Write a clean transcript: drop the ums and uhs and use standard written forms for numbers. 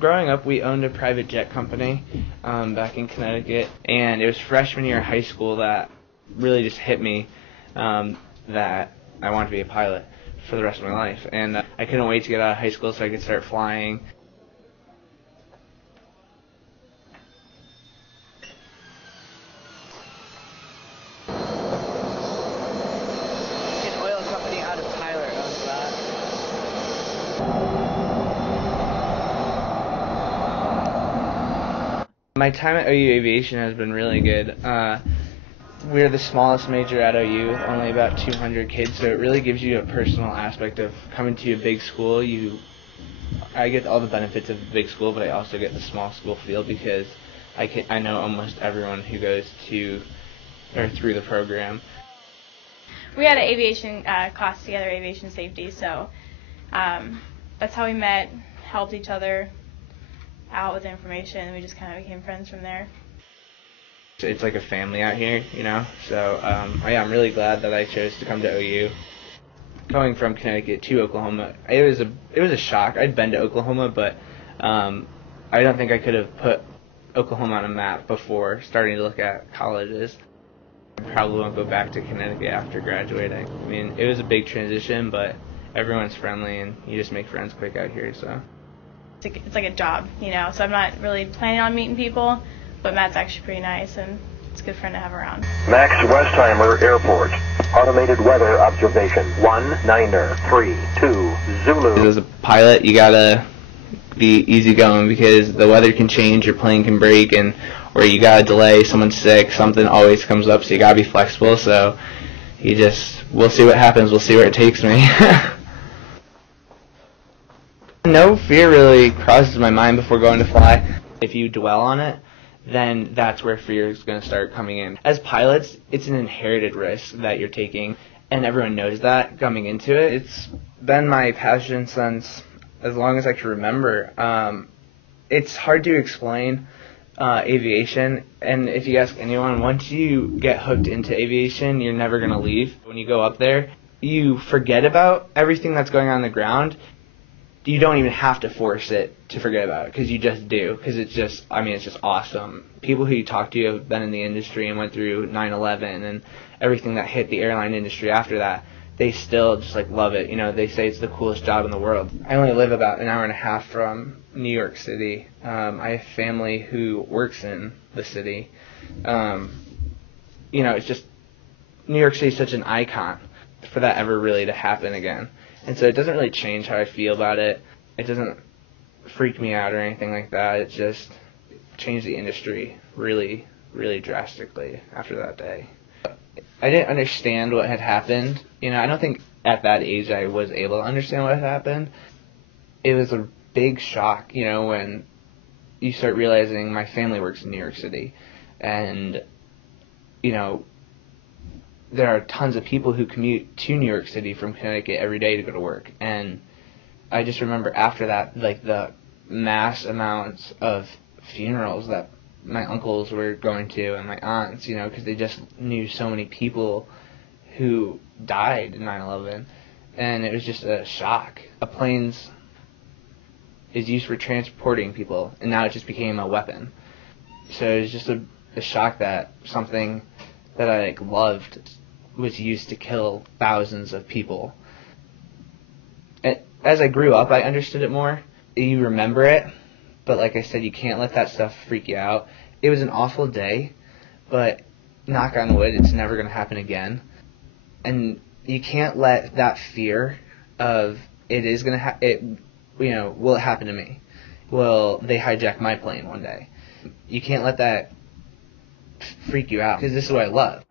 Growing up, we owned a private jet company back in Connecticut, and it was freshman year of high school that really just hit me that I wanted to be a pilot for the rest of my life. And I couldn't wait to get out of high school so I could start flying. An oil company out of Tyler owns that. My time at OU Aviation has been really good. We're the smallest major at OU, with only about 200 kids, so it really gives you a personal aspect of coming to a big school. I get all the benefits of a big school, but I also get the small school feel because I know almost everyone who goes to or through the program. We had an aviation class together, aviation safety, so that's how we met, helped each other out with information, and we just kind of became friends from there. It's like a family out here, you know, so I'm really glad that I chose to come to OU. Going from Connecticut to Oklahoma, it was a shock. I'd been to Oklahoma, but I don't think I could have put Oklahoma on a map before starting to look at colleges. I probably won't go back to Connecticut after graduating. I mean, it was a big transition, but everyone's friendly, and you just make friends quick out here, so. It's like a job, you know, so I'm not really planning on meeting people, but Matt's actually pretty nice, and it's a good friend to have around. Max Westheimer Airport. Automated weather observation. 1932 Zulu. As a pilot, you gotta be easygoing because the weather can change, your plane can break, or you gotta delay, someone's sick, something always comes up, so you gotta be flexible. So we'll see what happens, we'll see where it takes me. No fear really crosses my mind before going to fly. If you dwell on it, then that's where fear is going to start coming in. As pilots, it's an inherited risk that you're taking, and everyone knows that coming into it. It's been my passion since as long as I can remember. It's hard to explain aviation, and if you ask anyone, once you get hooked into aviation, you're never going to leave. When you go up there, you forget about everything that's going on the ground. You don't even have to force it to forget about it, because you just do, because it's just awesome. People who you talk to have been in the industry and went through 9/11 and everything that hit the airline industry after that, they still just love it. You know, they say it's the coolest job in the world. I only live about an hour and a half from New York City. I have family who works in the city. You know, it's just, New York City is such an icon for that ever really to happen again. And so it doesn't really change how I feel about it. It doesn't freak me out or anything like that. It just changed the industry really, really drastically after that day. I didn't understand what had happened. You know, I don't think at that age I was able to understand what had happened. It was a big shock, you know, when you start realizing my family works in New York City. And, you know, there are tons of people who commute to New York City from Connecticut every day to go to work. And I just remember after that, the mass amounts of funerals that my uncles were going to and my aunts, you know, because they just knew so many people who died in 9/11. And it was just a shock. A plane is used for transporting people, and now it just became a weapon. So it was just a shock that something that I loved was used to kill thousands of people. And as I grew up, I understood it more. You remember it, but like I said, you can't let that stuff freak you out. It was an awful day, but knock on wood, it's never going to happen again. And you can't let that fear of it is going to will it happen to me? Will they hijack my plane one day? You can't let that freak you out, because this is what I love.